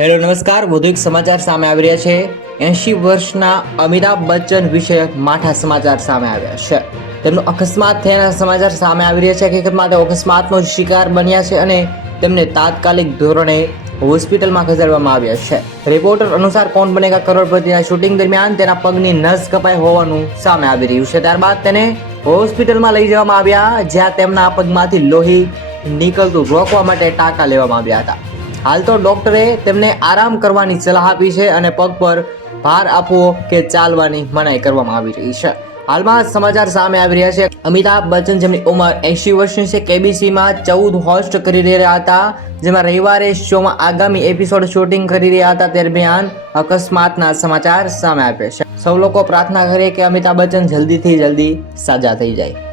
Hello નમસ્કાર, વધુ એક સમાચાર સામે આવી રહ્યા છે। 80 વર્ષના અમિતાભ બચ્ચન વિશે માઠા સમાચાર સામે આવ્યા છે। તેમનો અકસ્માત થયાના સમાચાર સામે આવી રહ્યા છે। હકીકતમાં તેઓ અકસ્માતનો શિકાર બન્યા છે અને તેમને તાત્કાલિક ધોરણે હોસ્પિટલમાં ખસેડવામાં આવ્યા છે। રિપોર્ટર અનુસાર કોણ બનેગા કરોડપતિના શૂટિંગ દરમિયાન તેના પગની નસ કપાઈ હોવાનું સામે આવી રહ્યું છે। ત્યારબાદ તેને હોસ્પિટલમાં લઈ જવામાં આવ્યા, જ્યાં તેમના પગમાંથી લોહી નીકળતું રોકવા માટે ટાંકા લેવામાં આવ્યા હતા। હાલ તો ડોક્ટરે તેમને આરામ કરવાની સલાહ આપી છે અને પગ પર ભાર આપવો કે ચાલવાની મનાઈ કરવામાં આવી રહી છે। હાલમાં સમાચાર સામે આવી રહ્યા છે। અમિતાભ બચ્ચન, જેમની ઉંમર 80 વર્ષની છે, કેબીસીમાં 14 હોસ્ટ કરી રહ્યા હતા, જેમાં રવિવારે શોમાં આગામી એપિસોડ શૂટિંગ કરી રહ્યા હતા। દરમિયાન અકસ્માતના સમાચાર સામે આવ્યા છે। સૌ લોકો પ્રાર્થના કરીએ કે અમિતાભ બચ્ચન જલ્દીથી જલ્દી સાજા થઈ જાય।